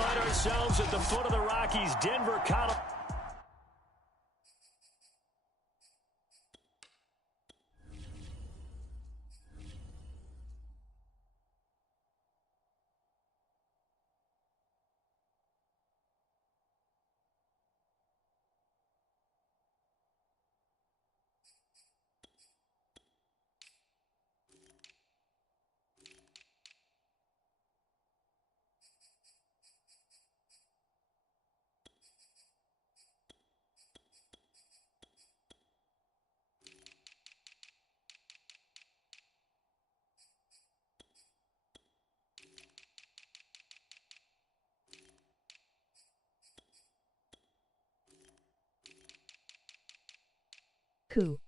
find ourselves at the foot of the Rockies, Denver, Colorado. Who?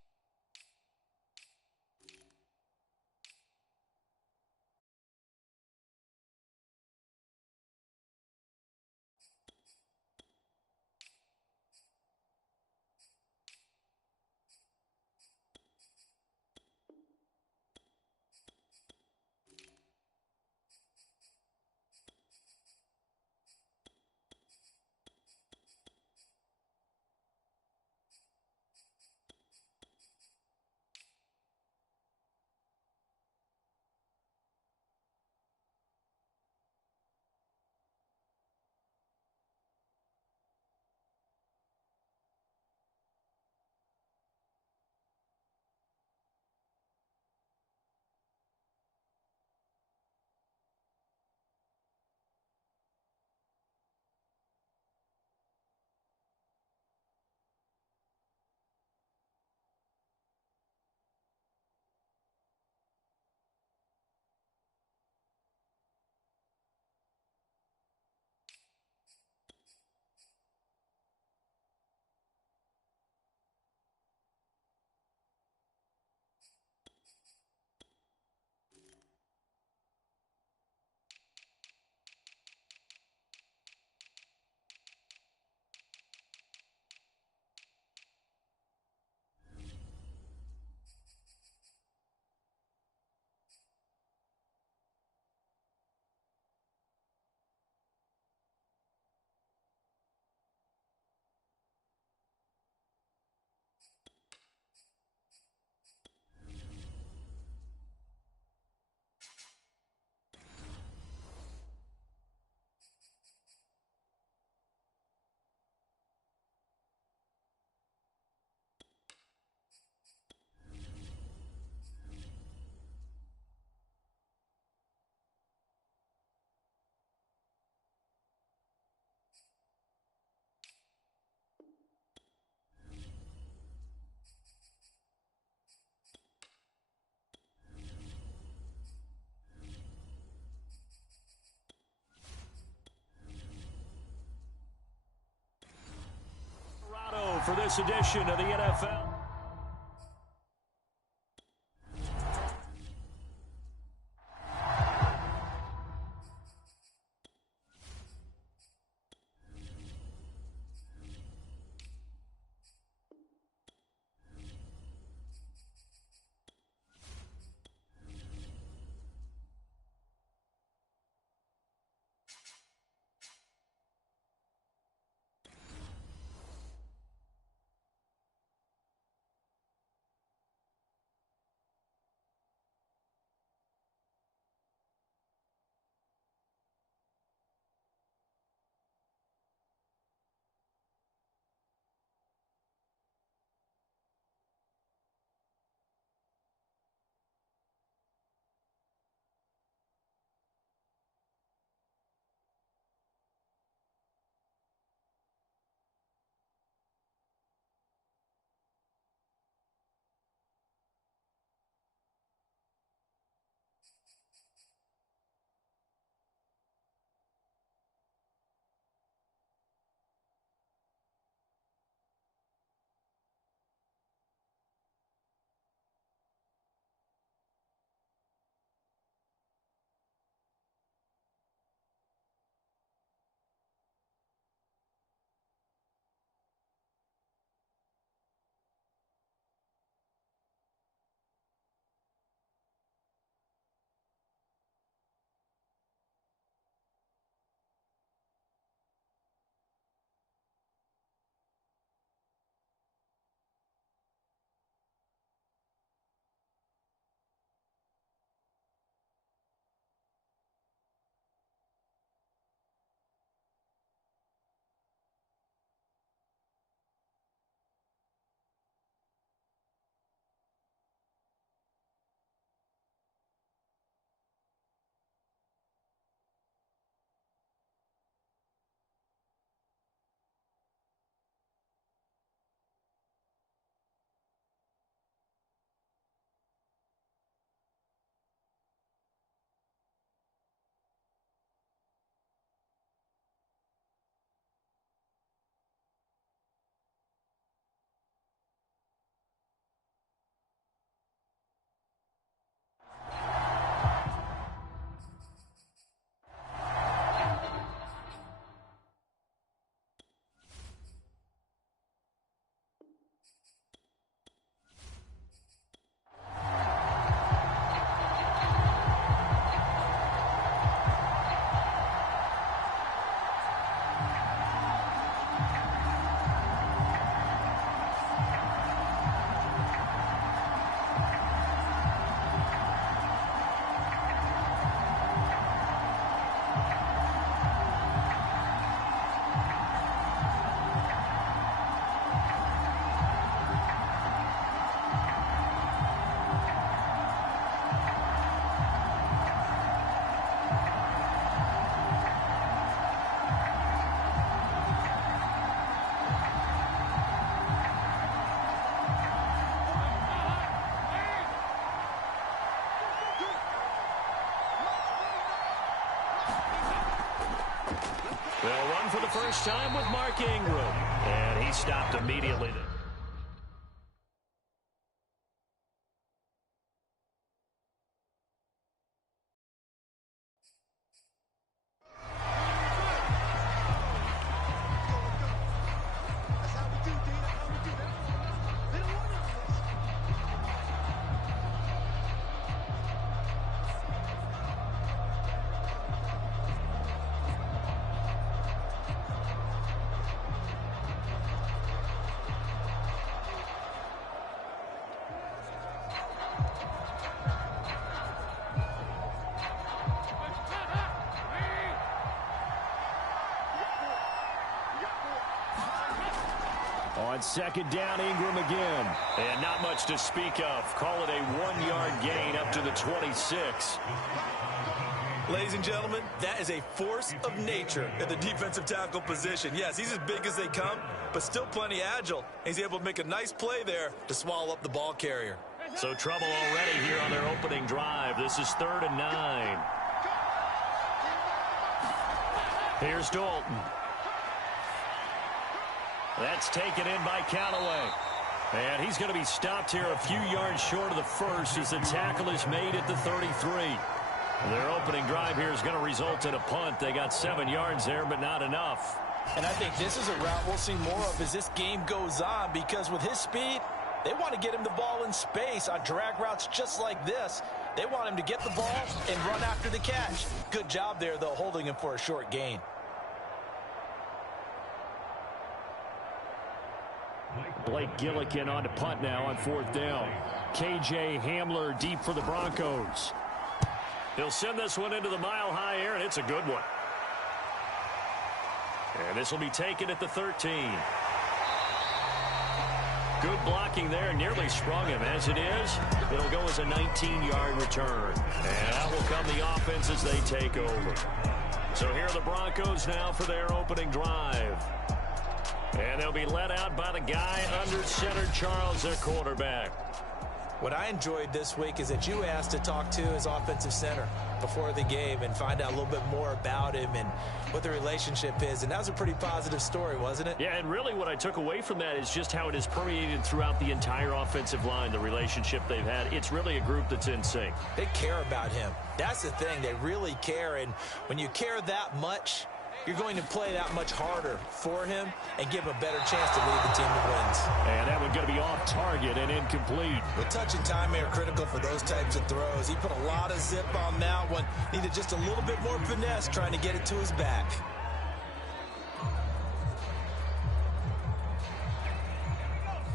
For this edition of the NFL. They'll run for the first time with Mark Ingram. And he stopped immediately. On second down, Ingram again. And not much to speak of. Call it a 1-yard gain up to the 26. Ladies and gentlemen, that is a force of nature at the defensive tackle position. Yes, he's as big as they come, but still plenty agile. He's able to make a nice play there to swallow up the ball carrier. So trouble already here on their opening drive. This is 3rd and 9. Here's Dalton. That's taken in by Callaway. And he's going to be stopped here a few yards short of the first as the tackle is made at the 33. Their opening drive here is going to result in a punt. They got 7 yards there, but not enough. And I think this is a route we'll see more of as this game goes on, because with his speed, they want to get him the ball in space on drag routes just like this. They want him to get the ball and run after the catch. Good job there, though, holding him for a short gain. Blake Gillikin on to punt now on 4th down. KJ Hamler deep for the Broncos. He'll send this one into the mile-high air, and it's a good one. And this will be taken at the 13. Good blocking there, nearly sprung him. As it is, it'll go as a 19-yard return. And out will come the offense as they take over. So here are the Broncos now for their opening drive. And they'll be led out by the guy under center, Charles, their quarterback. What I enjoyed this week is that you asked to talk to his offensive center before the game and find out a little bit more about him and what the relationship is. And that was a pretty positive story, wasn't it? Yeah, and really what I took away from that is just how it is permeated throughout the entire offensive line, the relationship they've had. It's really a group that's in sync. They care about him. That's the thing. They really care. And when you care that much, you're going to play that much harder for him and give him a better chance to lead the team to wins. And that one going to be off target and incomplete. The touch and time are critical for those types of throws. He put a lot of zip on that one. Needed just a little bit more finesse trying to get it to his back.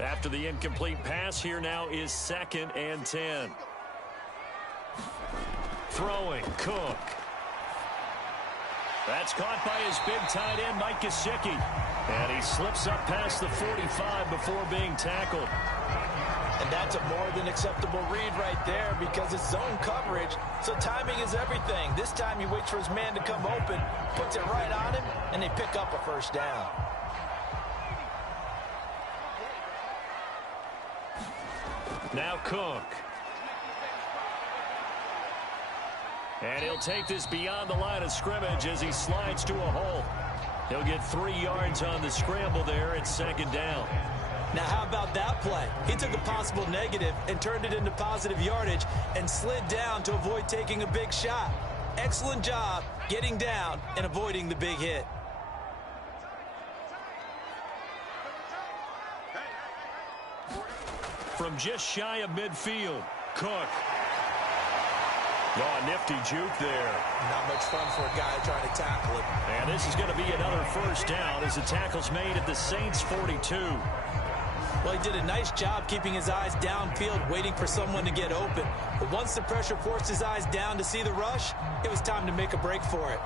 After the incomplete pass, here now is 2nd and 10. Throwing, Cook. That's caught by his big tight end, Mike Gesicki. And he slips up past the 45 before being tackled. And that's a more than acceptable read right there because it's zone coverage, so timing is everything. This time he waits for his man to come open, puts it right on him, and they pick up a first down. Now Cook. And he'll take this beyond the line of scrimmage as he slides to a hole. He'll get 3 yards on the scramble there at 2nd down. Now how about that play? He took a possible negative and turned it into positive yardage and slid down to avoid taking a big shot. Excellent job getting down and avoiding the big hit. From just shy of midfield, Cook. Oh, nifty juke there. Not much fun for a guy trying to tackle it. And this is going to be another first down as the tackle's made at the Saints' 42. Well, he did a nice job keeping his eyes downfield, waiting for someone to get open. But once the pressure forced his eyes down to see the rush, it was time to make a break for it.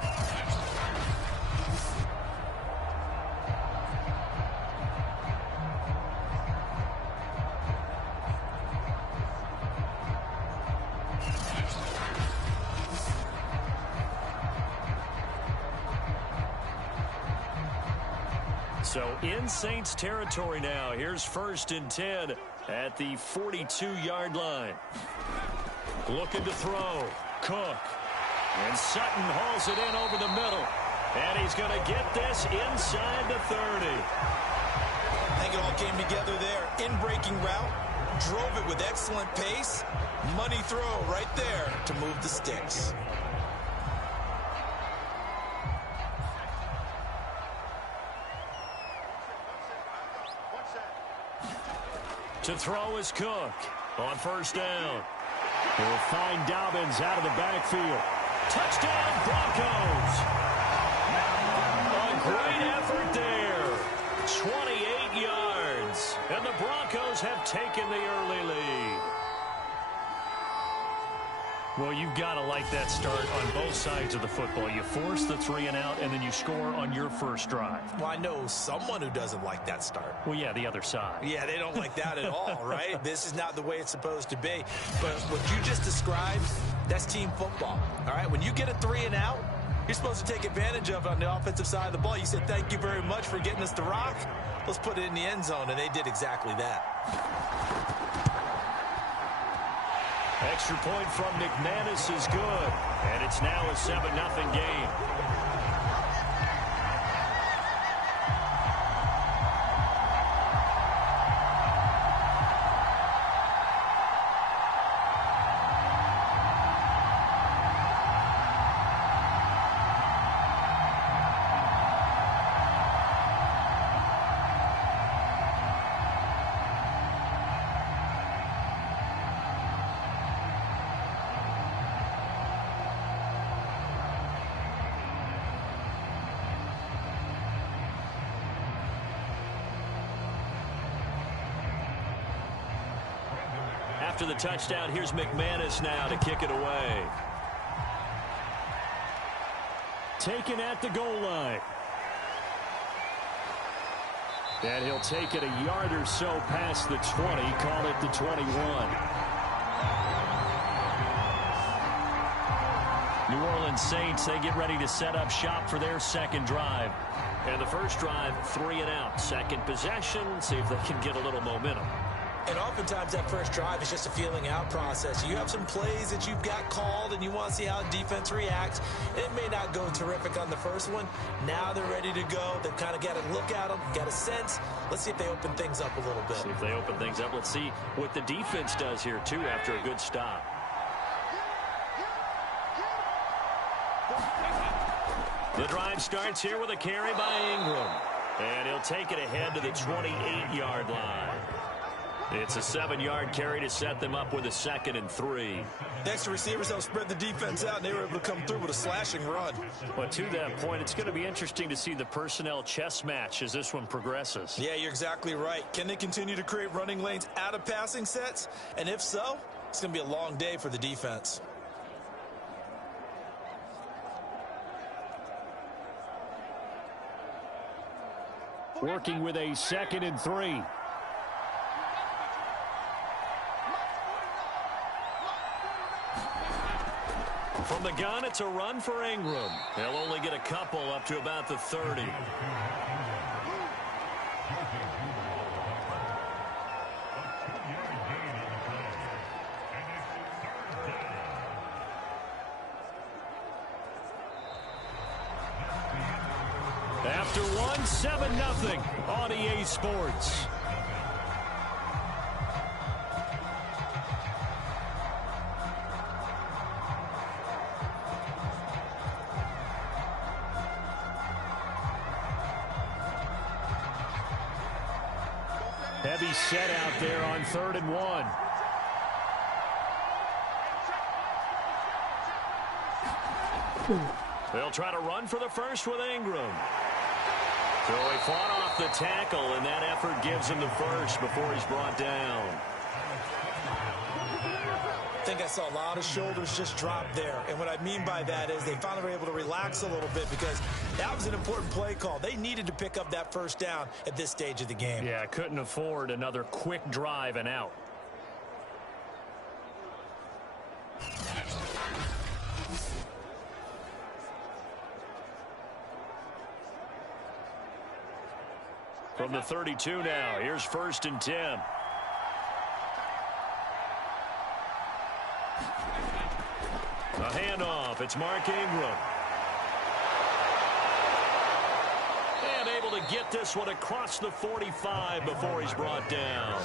So in Saints territory now. Here's 1st and 10 at the 42-yard line. Looking to throw. Cook. And Sutton hauls it in over the middle. And he's going to get this inside the 30. I think it all came together there. In-breaking route, drove it with excellent pace. Money throw right there to move the sticks. To throw is Cook on first down. He'll find Dobbins out of the backfield. Touchdown, Broncos. A great effort there. 28 yards. And the Broncos have taken the early lead. Well, you've got to like that start on both sides of the football. You force the 3 and out, and then you score on your first drive. Well, I know someone who doesn't like that start. Well, yeah, the other side. Yeah, they don't like that at all, right? This is not the way it's supposed to be. But what you just described, that's team football, all right? When you get a 3 and out, you're supposed to take advantage of it on the offensive side of the ball. You said, thank you very much for getting us the rock. Let's put it in the end zone, and they did exactly that. Extra point from McManus is good. And it's now a 7-0 game. After the touchdown, here's McManus now to kick it away. Taken at the goal line. And he'll take it a yard or so past the 20, call it the 21. New Orleans Saints, they get ready to set up shop for their second drive. And the first drive, 3 and out. Second possession, see if they can get a little momentum. And oftentimes that first drive is just a feeling out process. You have some plays that you've got called and you want to see how the defense reacts. It may not go terrific on the first one. Now they're ready to go. They've kind of got to look at them, got a sense. Let's see if they open things up a little bit. See if they open things up. Let's see what the defense does here, too, after a good stop. The drive starts here with a carry by Ingram. And he'll take it ahead to the 28-yard line. It's a 7-yard carry to set them up with a 2nd and 3. Next to receivers, they'll spread the defense out, and they were able to come through with a slashing run. But to that point, it's going to be interesting to see the personnel chess match as this one progresses. Yeah, you're exactly right. Can they continue to create running lanes out of passing sets? And if so, it's going to be a long day for the defense. Working with a 2nd and 3. From the gun, it's a run for Ingram. They'll only get a couple up to about the 30. After one, 7-0 on EA Sports. Heavy set out there on 3rd and 1. They'll try to run for the first with Ingram. So he fought off the tackle, and that effort gives him the first before he's brought down. I think I saw a lot of shoulders just drop there. And what I mean by that is they finally were able to relax a little bit because that was an important play call. They needed to pick up that first down at this stage of the game. Yeah, couldn't afford another quick drive and out. From the 32 now, here's 1st and 10. A handoff. It's Mark Ingram. able to get this one across the 45 before he's brought down.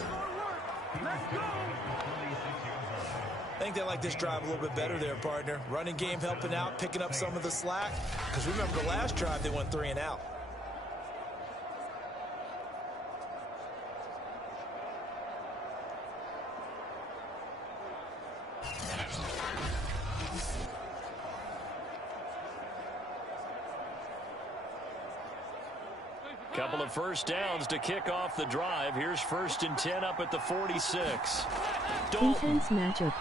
I think they like this drive a little bit better there, partner. Running game helping out, picking up some of the slack. Because remember the last drive, they went 3 and out. Couple of first downs to kick off the drive. Here's 1st and 10 up at the 46. Defense matchup.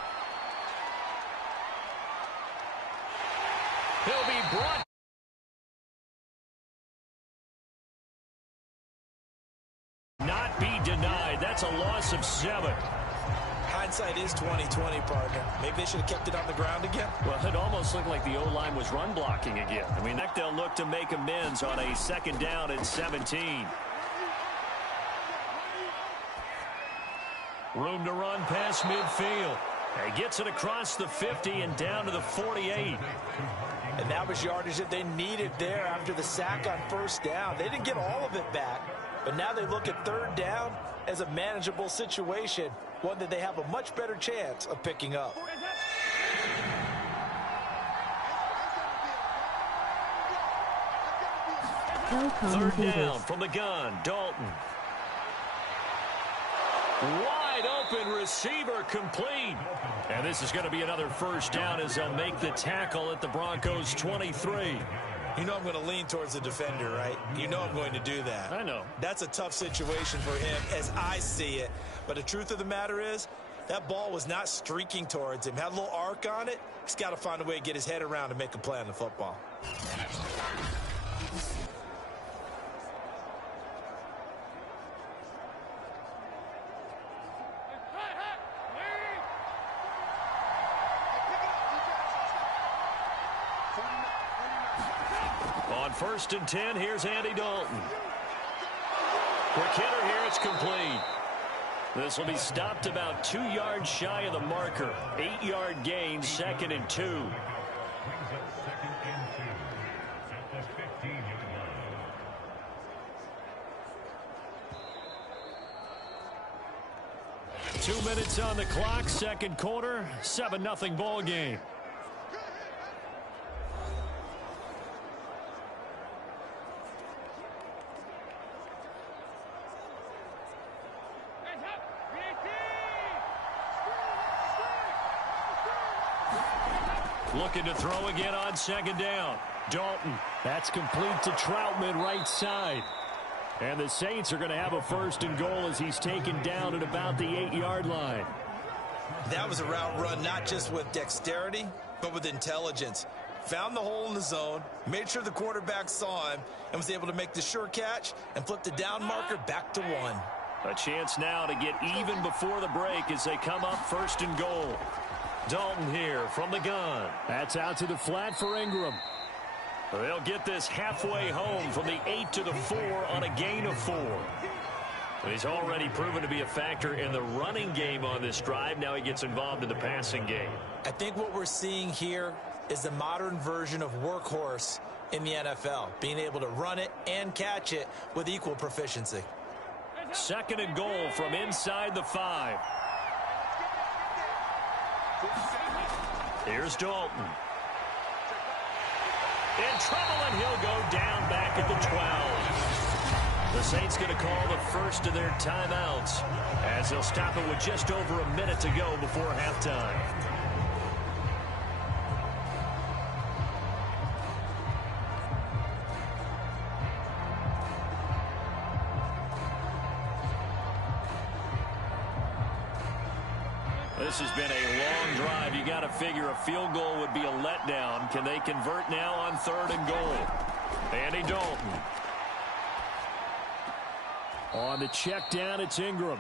He'll be brought. Not be denied. That's a loss of 7. Hindsight is 20/20, partner. Maybe they should have kept it on the ground again. Well, it almost looked like the O-line was run blocking again. I mean, they'll look to make amends on a 2nd down and 17. Room to run past midfield. He gets it across the 50 and down to the 48. And that was yardage that they needed there after the sack on 1st down. They didn't get all of it back, but now they look at 3rd down as a manageable situation, one that they have a much better chance of picking up. Third down from the gun, Dalton. Wide open receiver complete. And this is going to be another 1st down as they'll make the tackle at the Broncos 23. You know I'm going to lean towards the defender, right? You know I'm going to do that. I know. That's a tough situation for him as I see it. But the truth of the matter is, that ball was not streaking towards him. Had a little arc on it. He's got to find a way to get his head around and make a play on the football. On 1st and 10, here's Andy Dalton. Quick hitter here, it's complete. This will be stopped about 2 yards shy of the marker. 8-yard gain, 2nd and 2. Two minutes on the clock, 2nd quarter, 7-0 ball game. Looking to throw again on 2nd down. Dalton. That's complete to Troutman, right side. And the Saints are going to have a 1st and goal as he's taken down at about the 8-yard line. That was a route run not just with dexterity, but with intelligence. Found the hole in the zone, made sure the quarterback saw him, and was able to make the sure catch and flip the down marker back to 1. A chance now to get even before the break as they come up 1st and goal. Dalton here from the gun. That's out to the flat for Ingram. They'll get this halfway home from the 8 to the 4 on a gain of 4. He's already proven to be a factor in the running game on this drive. Now he gets involved in the passing game. I think what we're seeing here is the modern version of workhorse in the NFL, being able to run it and catch it with equal proficiency. 2nd and goal from inside the 5. Here's Dalton. In trouble, and he'll go down back at the 12. The Saints going to call the first of their timeouts as they'll stop it with just over a minute to go before halftime. This has been a long drive. You got to figure a field goal would be a letdown. Can they convert now on 3rd and goal? Andy Dalton. On the check down, it's Ingram.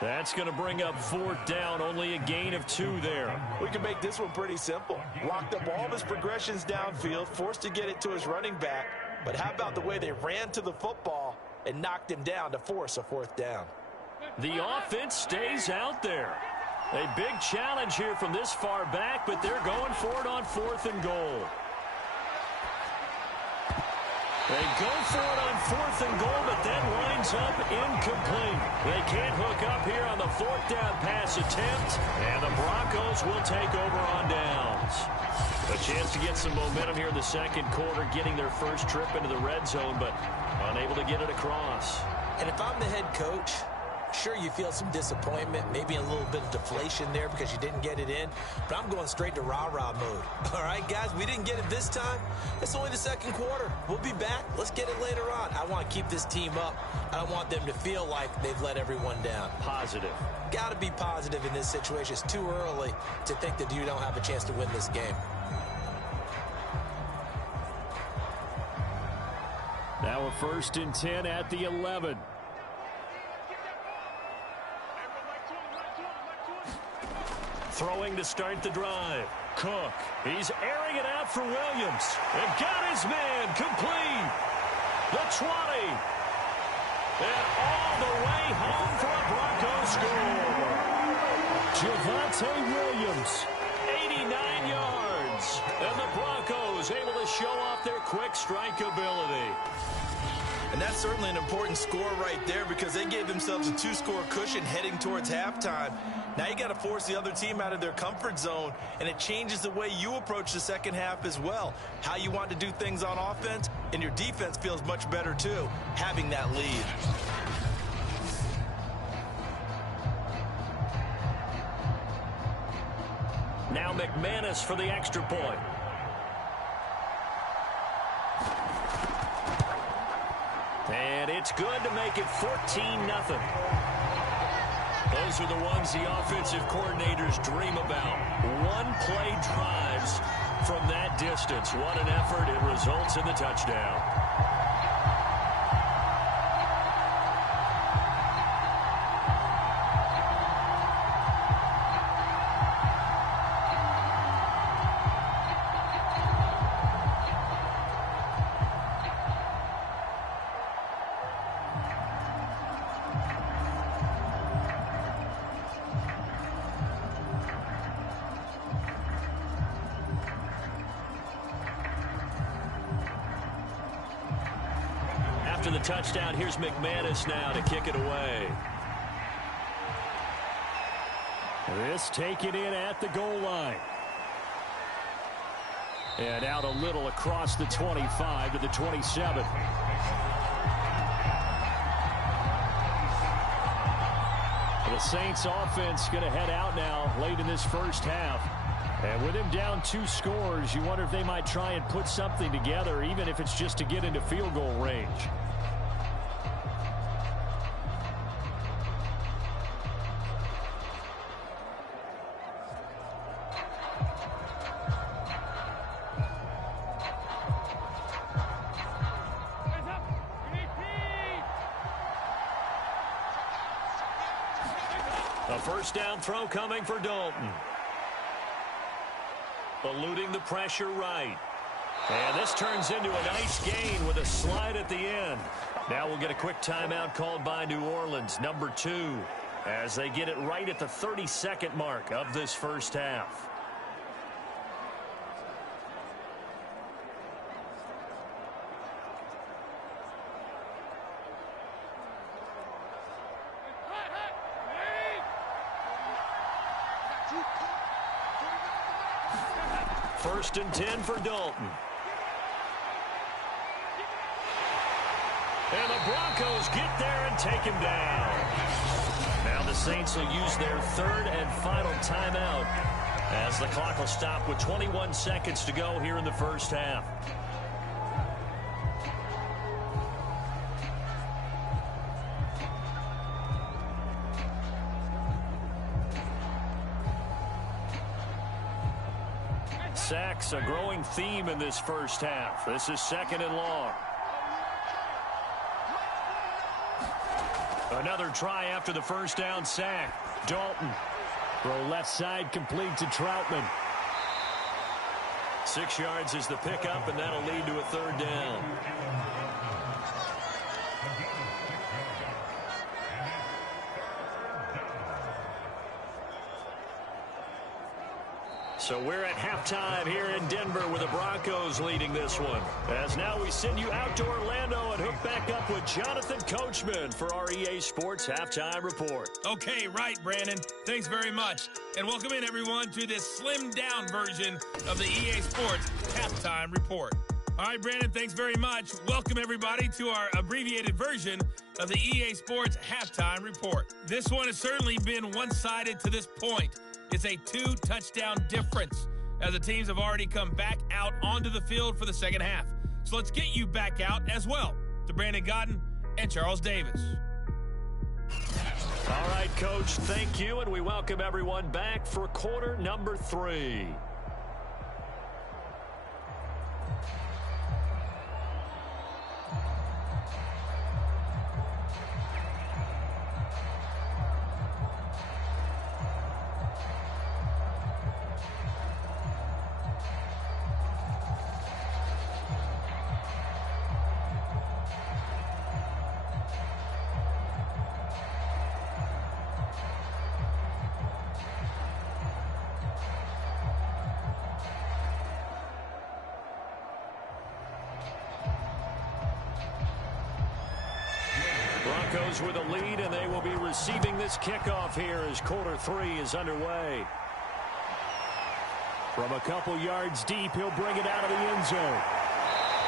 That's going to bring up 4th down. Only a gain of 2 there. We can make this one pretty simple. Locked up all of his progressions downfield, forced to get it to his running back. But how about the way they ran to the football and knocked him down to force a 4th down? The offense stays out there. A big challenge here from this far back, but they're going for it on 4th and goal. They go for it on 4th and goal, but that winds up incomplete. They can't hook up here on the 4th down pass attempt, and the Broncos will take over on downs. A chance to get some momentum here in the second quarter, getting their first trip into the red zone, but unable to get it across. And if I'm the head coach, sure, you feel some disappointment, maybe a little bit of deflation there because you didn't get it in, but I'm going straight to rah-rah mode. All right, guys, we didn't get it this time. It's only the second quarter. We'll be back. Let's get it later on. I want to keep this team up. I don't want them to feel like they've let everyone down. Positive. Got to be positive in this situation. It's too early to think that you don't have a chance to win this game. Now a 1st and 10 at the 11. Throwing to start the drive. Cook. He's airing it out for Williams. And got his man complete. The 20. And all the way home for a Broncos score. Javonte Williams. 89 yards. And the Broncos able to show off their quick strike ability. And that's certainly an important score right there because they gave themselves a 2-score cushion heading towards halftime. Now you got to force the other team out of their comfort zone, and it changes the way you approach the second half as well. How you want to do things on offense, and your defense feels much better too, having that lead. Now McManus for the extra point. And it's good to make it 14-0. Those are the ones the offensive coordinators dream about. One-play drives from that distance. What an effort. It results in the touchdown. After the touchdown, here's McManus now to kick it away. This taken in at the goal line. And out a little across the 25 to the 27. The Saints offense going to head out now late in this first half. And with him down 2 scores, you wonder if they might try and put something together, even if it's just to get into field goal range. A first down throw coming for Dalton. Eluding the pressure right. And this turns into a nice gain with a slide at the end. Now we'll get a quick timeout called by New Orleans, number 2, as they get it right at the 32nd mark of this first half. First and 10 for Dalton. And the Broncos get there and take him down. Now the Saints will use their 3rd and final timeout as the clock will stop with 21 seconds to go here in the first half. Sacks, a growing theme in this first half. This is 2nd and long. Another try after the first down sack. Dalton. Throw left side complete to Troutman. 6 yards is the pickup, and that'll lead to a 3rd down. So we're at halftime here in Denver with the Broncos leading this one. As now we send you out to Orlando and hook back up with Jonathan Coachman for our EA Sports Halftime Report. Okay, right, Brandon. Thanks very much. And welcome in, everyone, to this slimmed-down version of the EA Sports Halftime Report. All right, Brandon, thanks very much. Welcome, everybody, to our abbreviated version of the EA Sports Halftime Report. This one has certainly been one-sided to this point. It's a 2-touchdown difference as the teams have already come back out onto the field for the second half. So let's get you back out as well to Brandon Godden and Charles Davis. All right, Coach, thank you, and we welcome everyone back for quarter number 3. Broncos with a lead, and they will be receiving this kickoff here as quarter 3 is underway. From a couple yards deep, he'll bring it out of the end zone.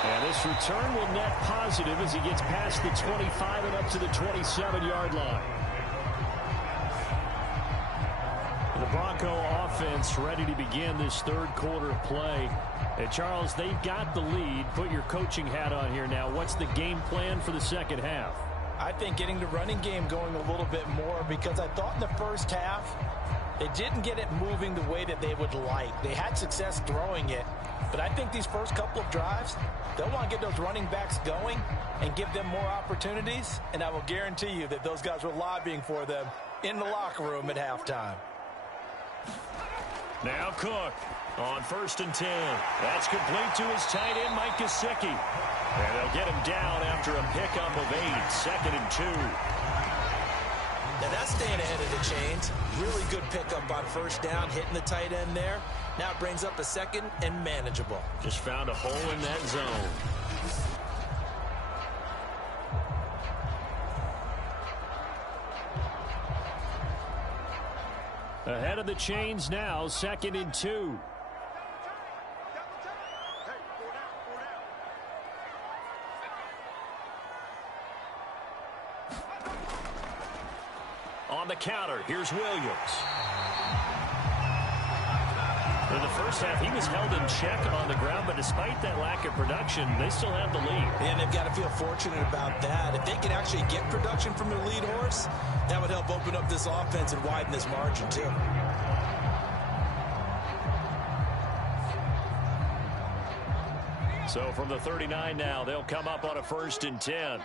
And this return will net positive as he gets past the 25 and up to the 27-yard line. The Bronco offense ready to begin this third quarter of play. And Charles, they've got the lead. Put your coaching hat on here now. What's the game plan for the second half? I think getting the running game going a little bit more, because I thought in the first half they didn't get it moving the way that they would like. They had success throwing it, but I think these first couple of drives, they'll want to get those running backs going and give them more opportunities, and I will guarantee you that those guys were lobbying for them in the locker room at halftime. Now Cook on 1st and 10. That's complete to his tight end, Mike Gesicki. And they'll get him down after a pickup of 8, 2nd and 2. Now that's staying ahead of the chains. Really good pickup on 1st down, hitting the tight end there. Now it brings up a 2nd and manageable. Just found a hole in that zone. Ahead of the chains now, 2nd and 2. On the counter, here's Williams. In the first half, he was held in check on the ground, but despite that lack of production, they still have the lead. And they've got to feel fortunate about that. If they can actually get production from their lead horse, that would help open up this offense and widen this margin, too. So from the 39 now, they'll come up on a 1st and 10.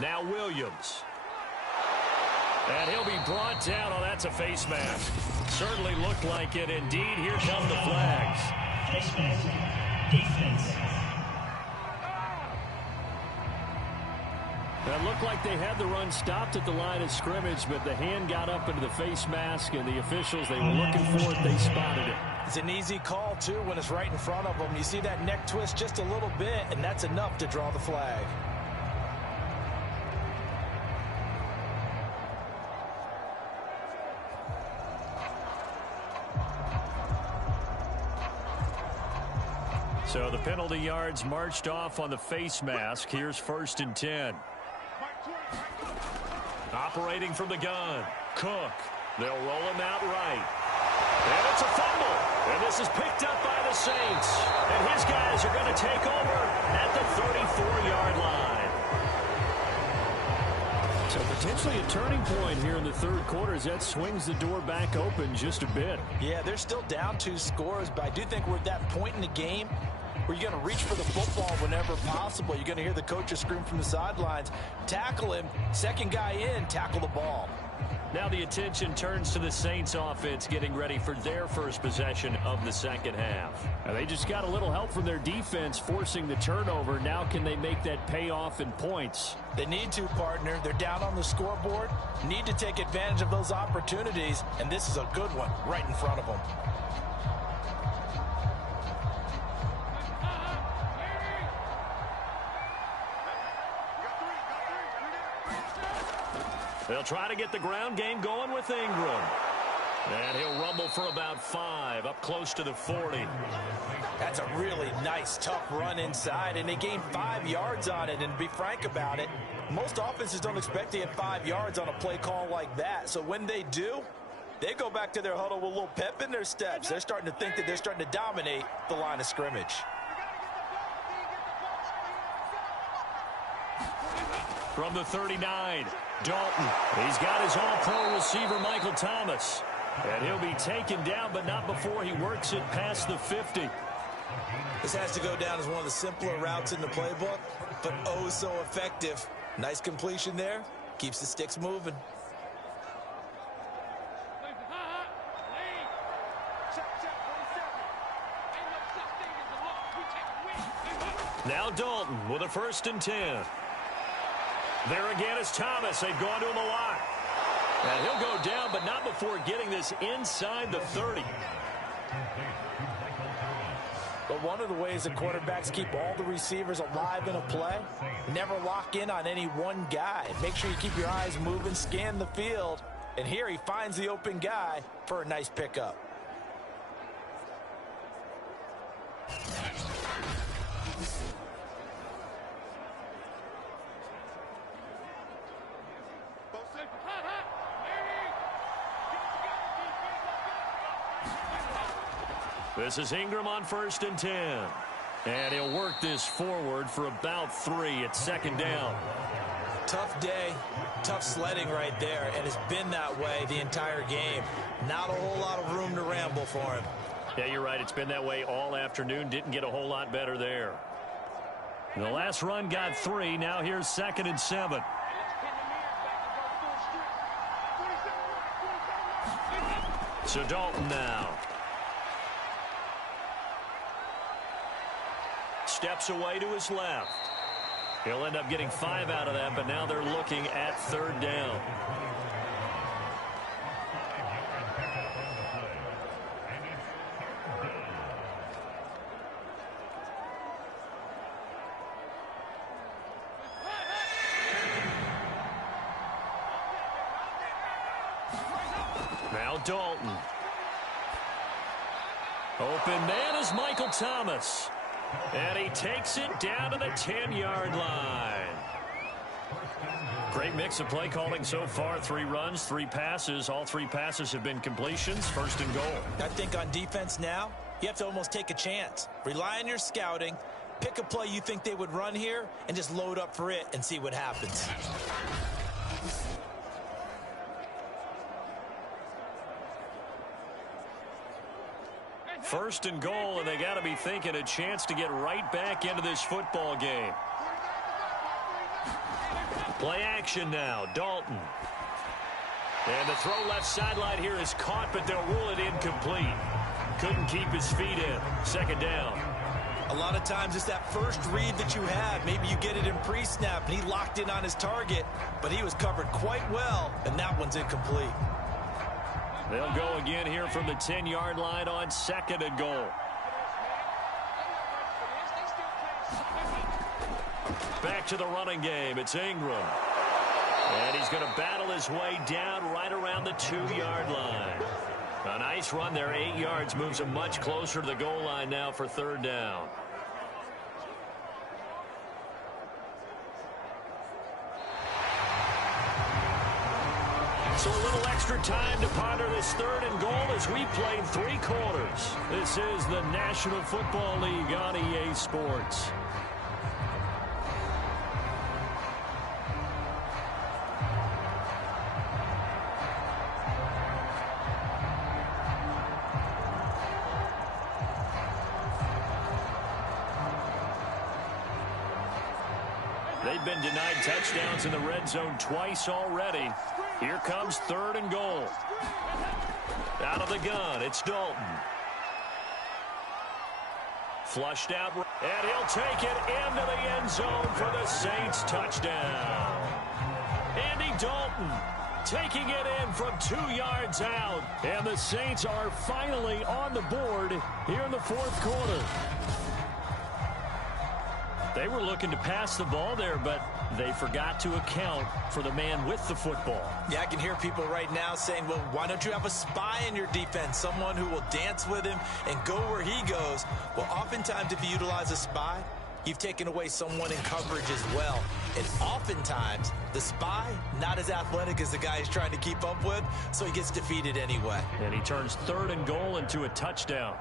Now Williams. And he'll be brought down. Oh, that's a face mask. Certainly looked like it. Indeed, here come the flags. Face mask. Defense. It looked like they had the run stopped at the line of scrimmage, but the hand got up into the face mask, and the officials, they were looking for it. They spotted it. It's an easy call, too, when it's right in front of them. You see that neck twist just a little bit, and that's enough to draw the flag. So the penalty yards marched off on the face mask. Here's 1st and 10. Operating from the gun, Cook. They'll roll him out right. And it's a fumble. And this is picked up by the Saints. And his guys are going to take over at the 34-yard line. So potentially a turning point here in the third quarter as that swings the door back open just a bit. Yeah, they're still down 2 scores, but I do think we're at that point in the game where you're going to reach for the football whenever possible. You're going to hear the coaches scream from the sidelines, tackle him, second guy in, tackle the ball. Now the attention turns to the Saints offense getting ready for their first possession of the second half. Now they just got a little help from their defense forcing the turnover. Now can they make that pay off in points? They need to, partner. They're down on the scoreboard. Need to take advantage of those opportunities, and this is a good one right in front of them. They'll try to get the ground game going with Ingram. And he'll rumble for about 5, up close to the 40. That's a really nice, tough run inside, and they gained 5 yards on it. And to be frank about it, most offenses don't expect to get 5 yards on a play call like that. So when they do, they go back to their huddle with a little pep in their steps. They're starting to think that they're starting to dominate the line of scrimmage. From the 39, Dalton. He's got his all-pro receiver, Michael Thomas. And he'll be taken down, but not before he works it past the 50. This has to go down as one of the simpler routes in the playbook, but oh so effective. Nice completion there. Keeps the sticks moving. Now Dalton with a 1st and 10. There again is Thomas. They've gone to him a lot. And he'll go down, but not before getting this inside the 30. But one of the ways that quarterbacks keep all the receivers alive in a play, never lock in on any one guy. Make sure you keep your eyes moving, scan the field. And here he finds the open guy for a nice pickup. This is Ingram on 1st and 10. And he'll work this forward for about 3 at 2nd down. Tough day, tough sledding right there, and it's been that way the entire game. Not a whole lot of room to ramble for him. Yeah, you're right. It's been that way all afternoon. Didn't get a whole lot better there. The last run got 3. Now here's 2nd and 7. So Dalton now. Steps away to his left. He'll end up getting 5 out of that, but now they're looking at 3rd down. Now Dalton. Open man is Michael Thomas. And he takes it down to the 10-yard line. Great mix of play calling so far. 3 runs, 3 passes. All 3 passes have been completions. 1st and goal. I think on defense now, you have to almost take a chance. Rely on your scouting. Pick a play you think they would run here and just load up for it and see what happens. First and goal, and they got to be thinking a chance to get right back into this football game. Play action now, Dalton. And the throw left sideline here is caught, but they'll rule it incomplete. Couldn't keep his feet in. 2nd down. A lot of times it's that first read that you have. Maybe you get it in pre-snap, and he locked in on his target, but he was covered quite well, and that one's incomplete. They'll go again here from the 10-yard line on 2nd and goal. Back to the running game. It's Ingram. And he's going to battle his way down right around the 2-yard line. A nice run there. 8 yards moves him much closer to the goal line now for 3rd down. So a little extra time to ponder this 3rd and goal as we played 3 quarters. This is the National Football League on EA Sports. They've been denied touchdowns in the red zone twice already. Here comes 3rd and goal. Out of the gun, it's Dalton. Flushed out, and he'll take it into the end zone for the Saints touchdown. Andy Dalton taking it in from 2 yards out. And the Saints are finally on the board here in the 4th quarter. They were looking to pass the ball there, but they forgot to account for the man with the football. Yeah, I can hear people right now saying, well, why don't you have a spy in your defense, someone who will dance with him and go where he goes? Well, oftentimes if you utilize a spy, you've taken away someone in coverage as well. And oftentimes, the spy, not as athletic as the guy he's trying to keep up with, so he gets defeated anyway. And he turns 3rd and goal into a touchdown.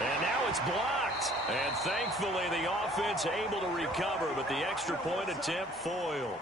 And now it's blocked. And thankfully, the offense able to recover, but the extra point attempt foiled.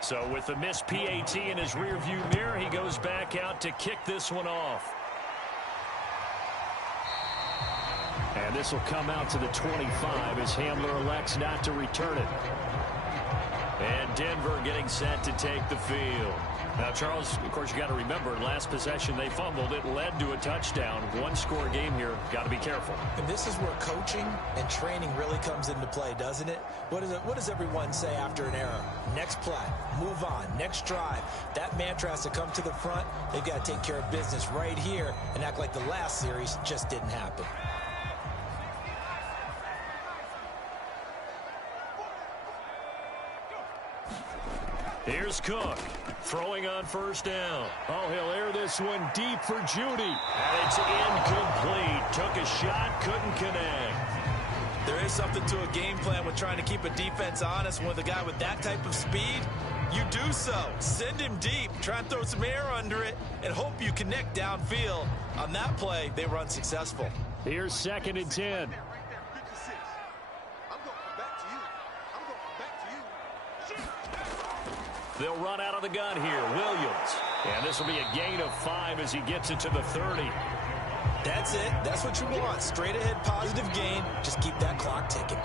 So with the missed PAT in his rearview mirror, he goes back out to kick this one off. And this will come out to the 25 as Hamler elects not to return it. And Denver getting set to take the field. Now, Charles, of course, you got to remember, last possession they fumbled. It led to a touchdown. 1-score game here. Got to be careful. And this is where coaching and training really comes into play, doesn't it? What does everyone say after an error? Next play, move on, next drive. That mantra has to come to the front. They've got to take care of business right here and act like the last series just didn't happen. Here's Cook, throwing on 1st down. Oh, he'll air this one deep for Judy. And it's incomplete. Took a shot, couldn't connect. There is something to a game plan with trying to keep a defense honest. With a guy with that type of speed, you do so. Send him deep, try and throw some air under it, and hope you connect downfield. On that play, they were unsuccessful. Here's 2nd and 10. They'll run out of the gun here. Williams. And this will be a gain of 5 as he gets it to the 30. That's it. That's what you want. Straight ahead positive gain. Just keep that clock ticking.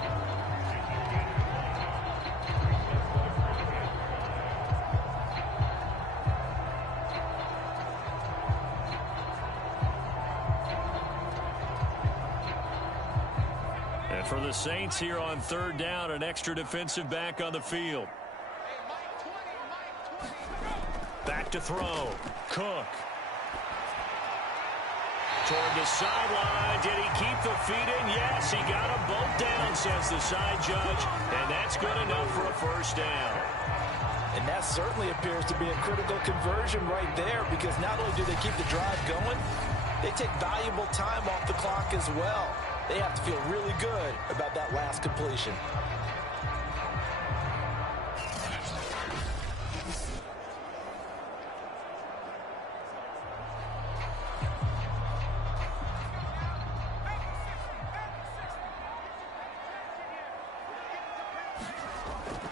And for the Saints here on 3rd down, an extra defensive back on the field. Back to throw. Cook. Toward the sideline. Did he keep the feet in? Yes, he got them both down, says the side judge. And that's good enough for a 1st down. And that certainly appears to be a critical conversion right there, because not only do they keep the drive going, they take valuable time off the clock as well. They have to feel really good about that last completion.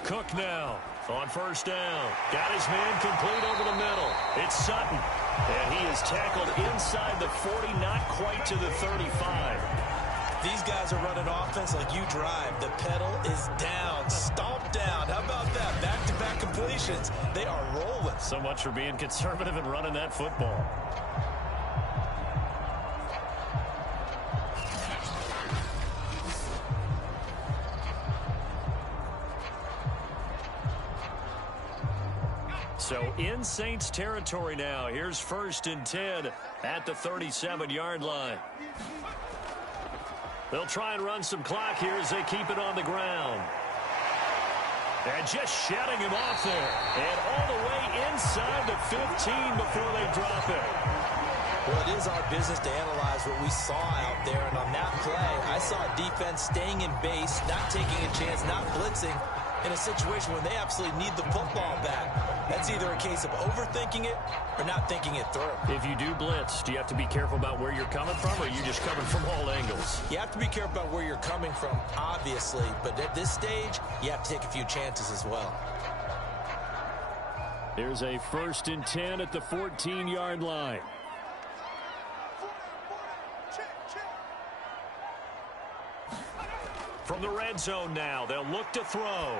Cook now on 1st down. Got his man complete over the middle. It's Sutton. And he is tackled inside the 40, not quite to the 35. These guys are running offense like you drive. The pedal is down. Stomp down. How about that? Back-to-back completions. They are rolling. So much for being conservative and running that football. So in Saints territory now. Here's 1st and 10 at the 37-yard line. They'll try and run some clock here as they keep it on the ground. And just shutting him off there. And all the way inside the 15 before they drop it. Well, it is our business to analyze what we saw out there. And on that play, I saw defense staying in base, not taking a chance, not blitzing in a situation where they absolutely need the football back. That's either a case of overthinking it or not thinking it through. If you do blitz, do you have to be careful about where you're coming from, or are you just coming from all angles? You have to be careful about where you're coming from, obviously. But at this stage, you have to take a few chances as well. There's a 1st and 10 at the 14-yard line. From the red zone now, they'll look to throw.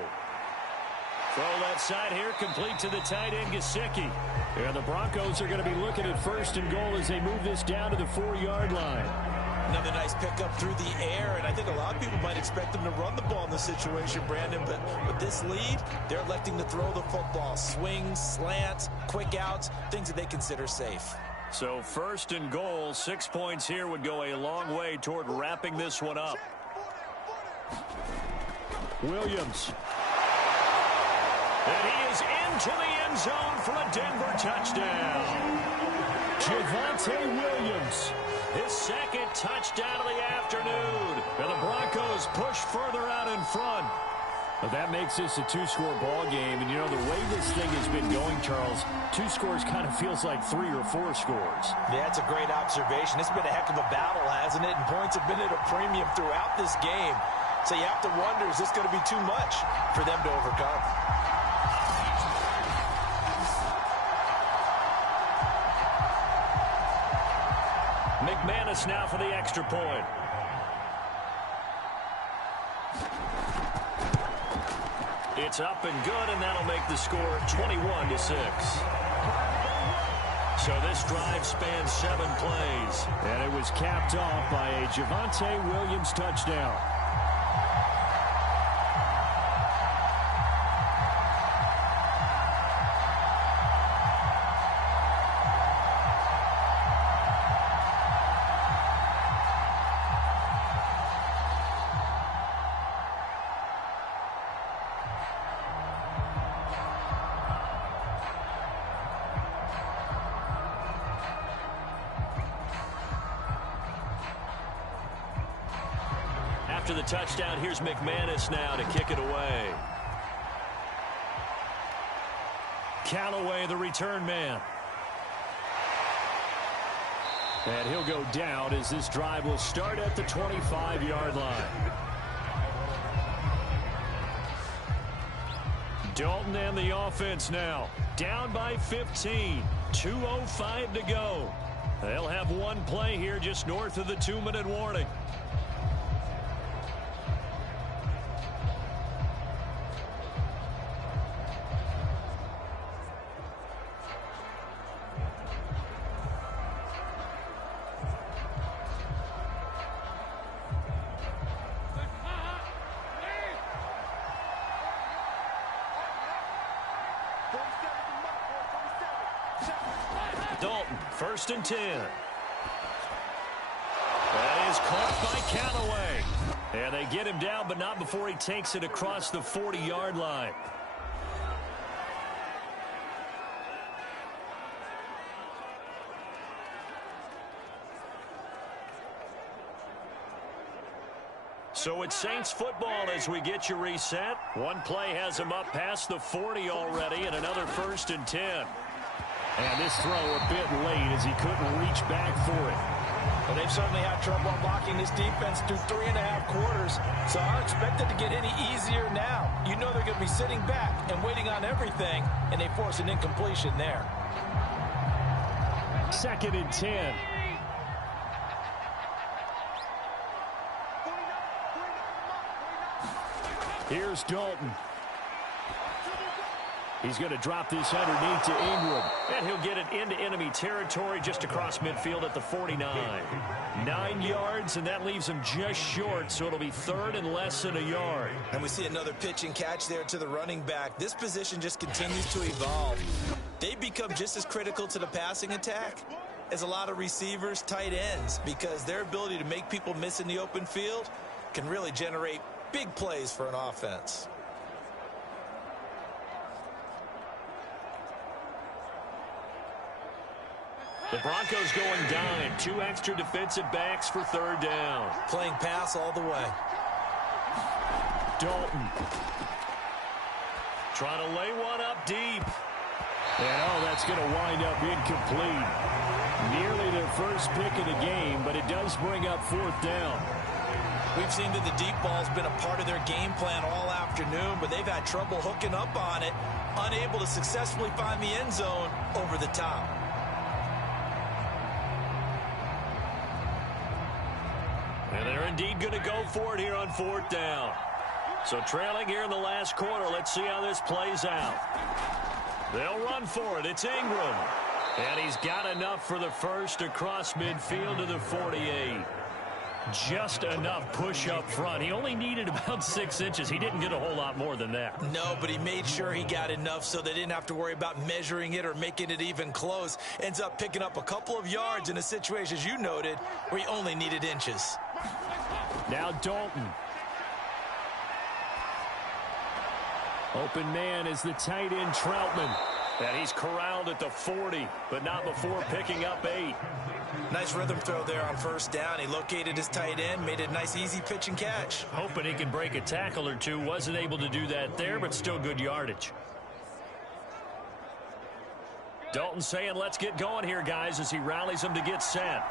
Throw left side here, complete to the tight end, Gesicki. And the Broncos are going to be looking at 1st and goal as they move this down to the 4-yard line. Another nice pickup through the air, and I think a lot of people might expect them to run the ball in this situation, Brandon, but with this lead, they're electing to throw the football. Swings, slants, quick outs, things that they consider safe. So 1st and goal, 6 points here would go a long way toward wrapping this one up. Williams. And he is into the end zone for a Denver touchdown. Javonte Williams. His 2nd touchdown of the afternoon. And the Broncos push further out in front. Well, that makes this a 2-score ball game. And, you know, the way this thing has been going, Charles, 2 scores kind of feels like 3 or 4 scores. Yeah, that's a great observation. It's been a heck of a battle, hasn't it? And points have been at a premium throughout this game. So you have to wonder, is this going to be too much for them to overcome? McManus now for the extra point. It's up and good, and that'll make the score 21-6. So this drive spans 7 plays. And it was capped off by a Javonte Williams touchdown. After the touchdown, here's McManus now to kick it away. Callaway, the return man. And he'll go down as this drive will start at the 25-yard line. Dalton and the offense now. Down by 15. 2:05 to go. They'll have one play here just north of the 2-minute warning. Dalton, 1st and 10. That is caught by Callaway. And they get him down, but not before he takes it across the 40-yard line. So it's Saints football as we get you reset. One play has him up past the 40 already, and another 1st and 10. And this throw a bit late as he couldn't reach back for it. Well, they've certainly had trouble blocking this defense through 3.5 quarters, so aren't expected to get any easier now. You know they're going to be sitting back and waiting on everything, and they force an incompletion there. 2nd and 10. Here's Dalton. He's going to drop this underneath to Ingram. And he'll get it into enemy territory just across midfield at the 49. 9 yards, and that leaves him just short, so it'll be 3rd and less than a yard. And we see another pitch and catch there to the running back. This position just continues to evolve. They become just as critical to the passing attack is a lot of receivers, tight ends, because their ability to make people miss in the open field can really generate big plays for an offense. The Broncos going dime. 2 extra defensive backs for 3rd down. Playing pass all the way. Dalton. Trying to lay one up deep. And that's going to wind up incomplete. Nearly their first pick of the game, but it does bring up 4th down. We've seen that the deep ball's been a part of their game plan all afternoon, but they've had trouble hooking up on it, unable to successfully find the end zone over the top. And they're indeed going to go for it here on 4th down. So trailing here in the last quarter, let's see how this plays out. They'll run for it. It's Ingram. And he's got enough for the first across midfield to the 48. Just enough push up front. He only needed about 6 inches. He didn't get a whole lot more than that. No, but he made sure he got enough so they didn't have to worry about measuring it or making it even close. Ends up picking up a couple of yards in a situation, as you noted, where he only needed inches. Now Dalton. Open man is the tight end Troutman. And he's corralled at the 40, but not before picking up 8. Nice rhythm throw there on 1st down. He located his tight end, made a nice easy pitch and catch. Hoping he can break a tackle or two. Wasn't able to do that there, but still good yardage. Dalton saying, let's get going here, guys, as he rallies them to get set.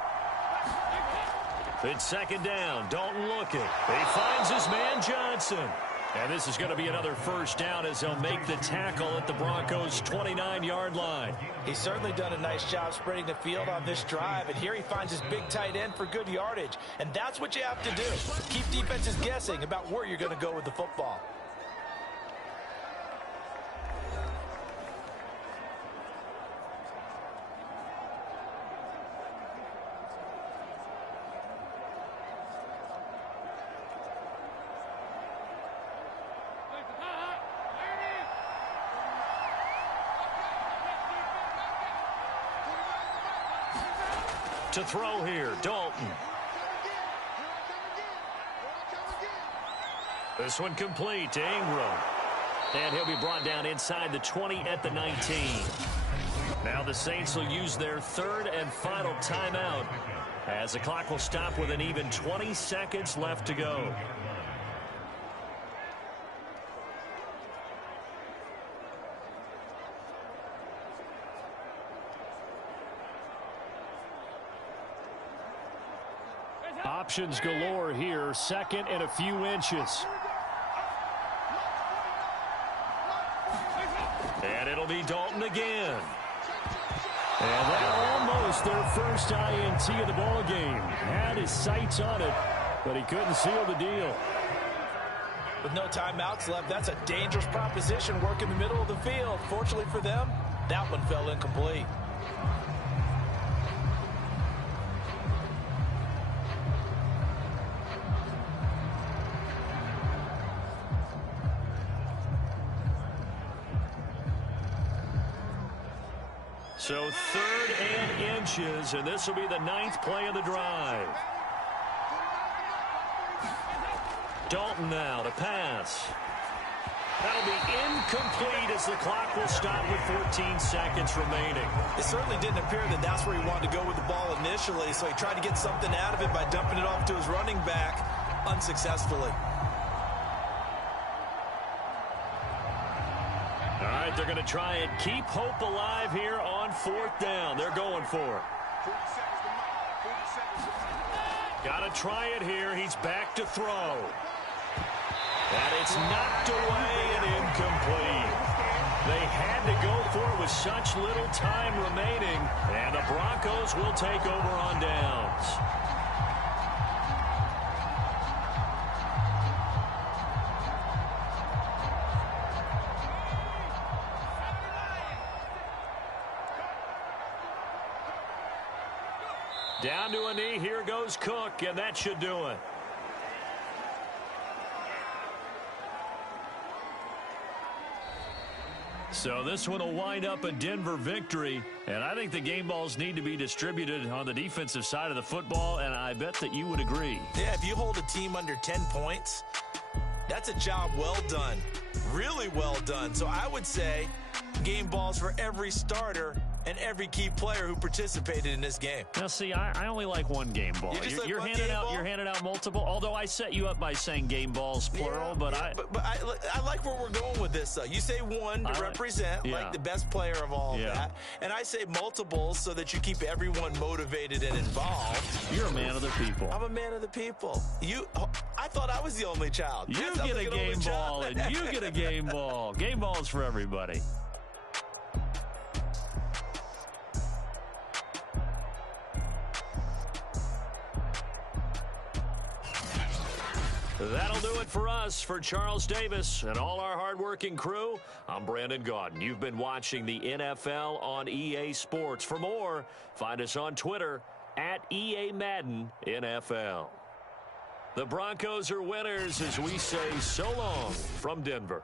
It's 2nd down. Dalton looking. He finds his man Johnson. And this is going to be another 1st down as he'll make the tackle at the Broncos' 29-yard line. He's certainly done a nice job spreading the field on this drive, and here he finds his big tight end for good yardage. And that's what you have to do. Keep defenses guessing about where you're going to go with the football. To throw here, Dalton. This one complete to Ingram. And he'll be brought down inside the 20 at the 19. Now the Saints will use their 3rd and final timeout as the clock will stop with an even 20 seconds left to go. Options galore here. 2nd and a few inches. And it'll be Dalton again. And that almost their first INT of the ball game. Had his sights on it, but he couldn't seal the deal. With no timeouts left, that's a dangerous proposition. Work in the middle of the field. Fortunately for them, that one fell incomplete. So 3rd and inches, and this will be the 9th play of the drive. Dalton now to pass. That'll be incomplete as the clock will stop with 14 seconds remaining. It certainly didn't appear that that's where he wanted to go with the ball initially, so he tried to get something out of it by dumping it off to his running back unsuccessfully. All right, they're going to try and keep hope alive here on 4th down. They're going for it. Got to try it here. He's back to throw. And it's knocked away and incomplete. They had to go for it with such little time remaining. And the Broncos will take over on downs. Down to a knee. Here goes Cook, and that should do it. So this one will wind up a Denver victory, and I think the game balls need to be distributed on the defensive side of the football, and I bet that you would agree. Yeah, if you hold a team under 10 points, that's a job well done, really well done. So I would say game balls for every starter and every key player who participated in this game. Now, see, I only like one game ball. You're handing out multiple. Although I set you up by saying game balls plural, but I like where we're going with this. Though you say one to represent, like the best player of all of that, and I say multiples so that you keep everyone motivated and involved. You're a man of the people. I'm a man of the people. I thought I was the only child. You get a game ball, and you get a game ball. Game balls for everybody. That'll do it for us. For Charles Davis and all our hardworking crew, I'm Brandon Gaudin. You've been watching the NFL on EA Sports. For more, find us on Twitter at EA Madden NFL. The Broncos are winners as we say so long from Denver.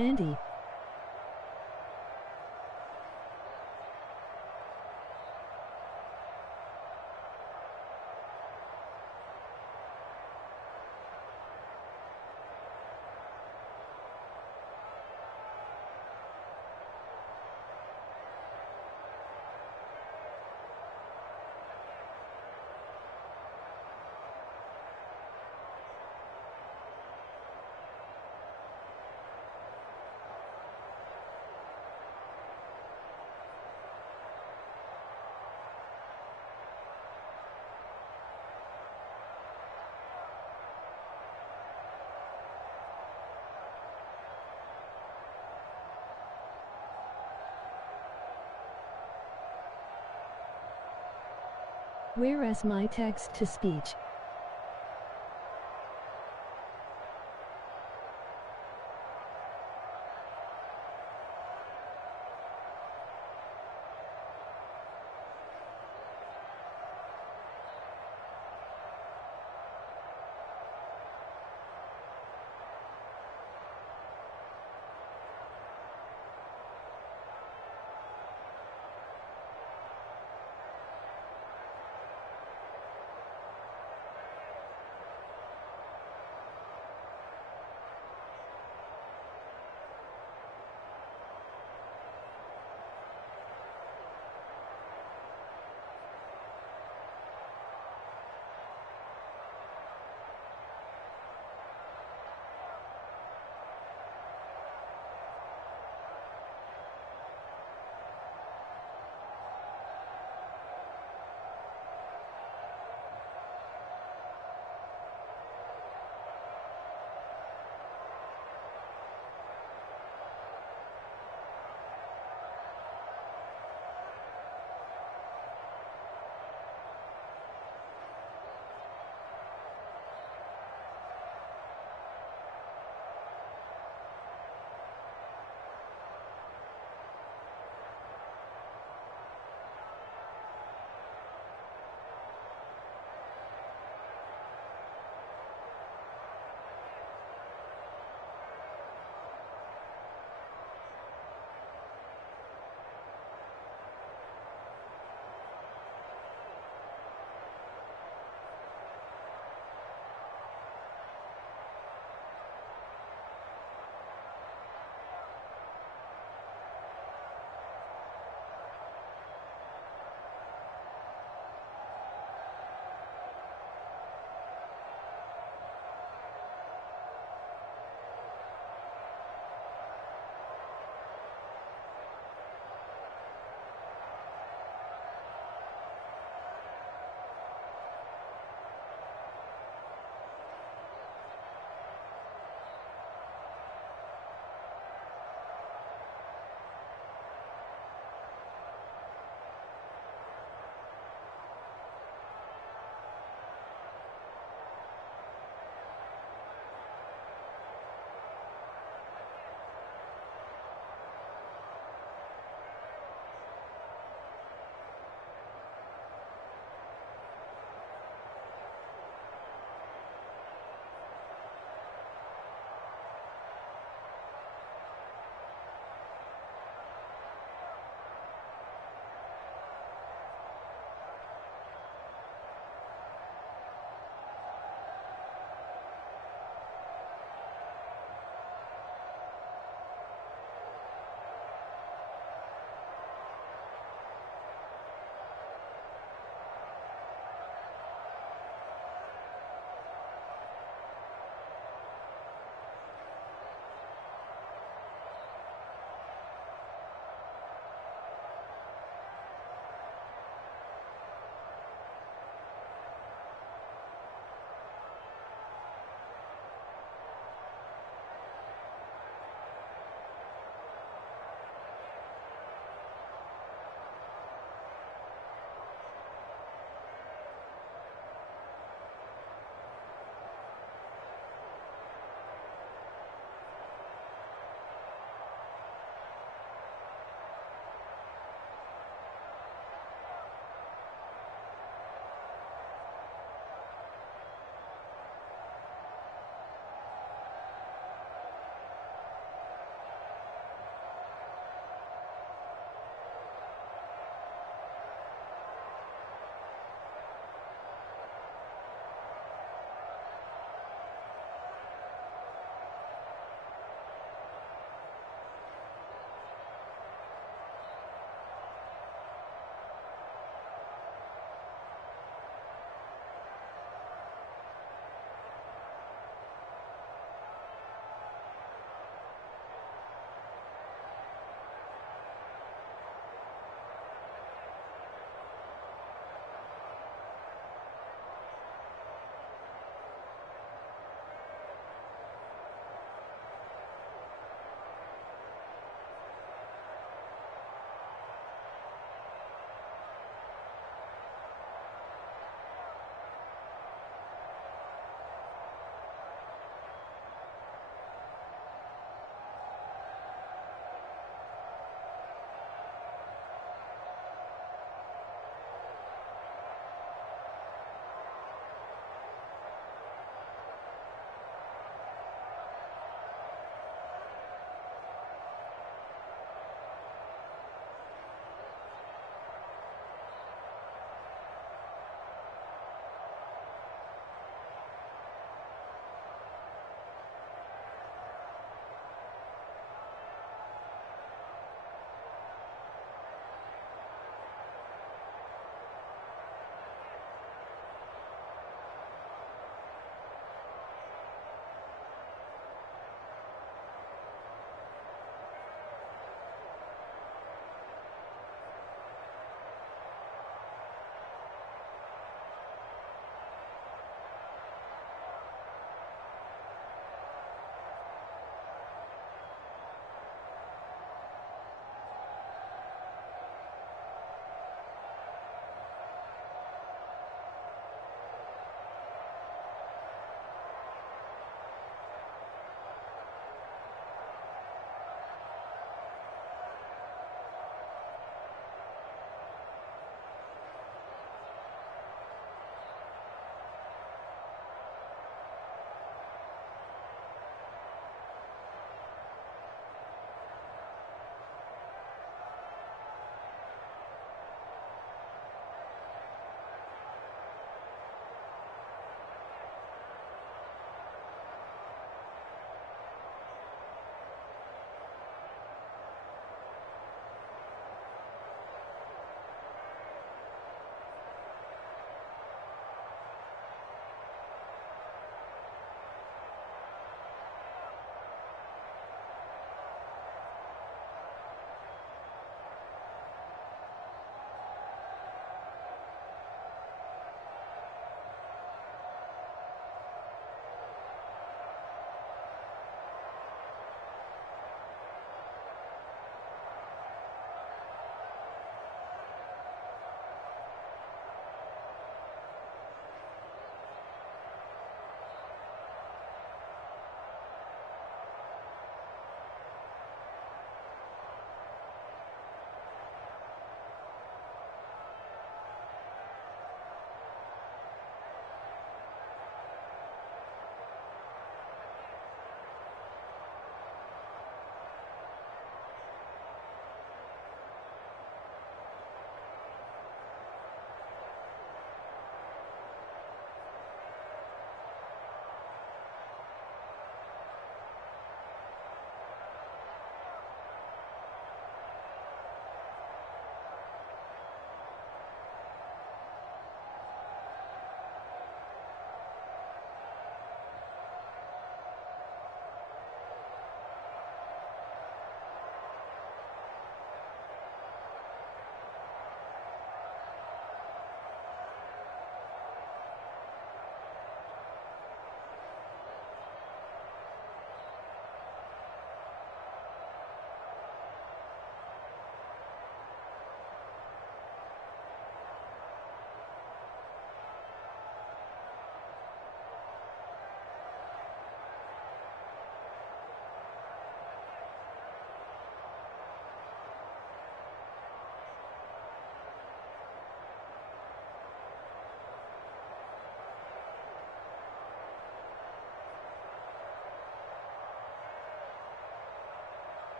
Andy. Whereas my text-to-speech